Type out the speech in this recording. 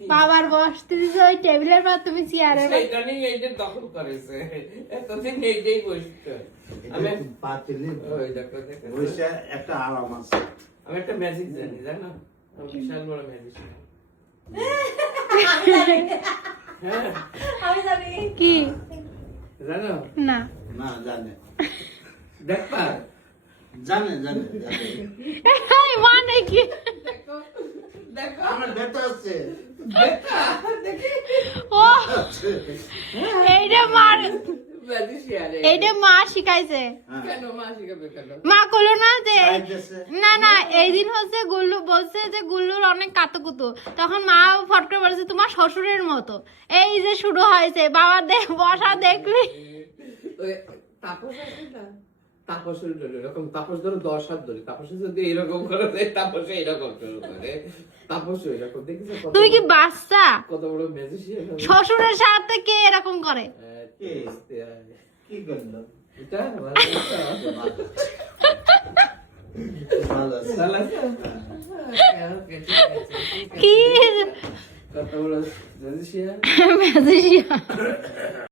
বাবার বসতে দিছে ওই টেবিলের পর তুমি চেয়ারের পর এটা নিয়ে এইটা দখল করেছে এতদিন এইটাই বসতো আমি পাতিলে ওই দেখো দেখো বসে একটা আরাম আছে। আমি একটা ম্যাজিক জানি জানো আমি বিশাল বড় ম্যাজিক হ্যাঁ আমি জানি কি জানো না না জানে দেখবা জানে জানে জানে। এই মানে কি দেখো দেখো আমার বেটা আছে দেখা দেখি ও এইটা মার ম্যাজিশিয়ান এইটা মা শিখাইছে কেন মা শিখাবে কেন মা কইলো না যে খাইতেছে। না না এই দিন হচ্ছে গুল্লু বলছে যে গুল্লুর অনেক কাতুকুতু তখন মা ফট করে বলেছে তোমার শ্বশুরের মতো এই যে শুরু হয়েছে বাবা দেখ বসা দেখলি ওই তাপস আছে না তাপসের ধরে এরকম তাপস ধরো 10 হাত ধরে তাপসে যদি এরকম করে দেয় তাপসে এরকম শুরু করে তাপস এরকম দেখিস তুই কি বাচ্চা কত বড় ম্যাজিশিয়ান শ্বশুরের সাথে কে এরকম করে কি করলো এটা ভালো আছে। ভালো আছে কি কত বড় ম্যাজিশিয়ান ম্যাজিশিয়ান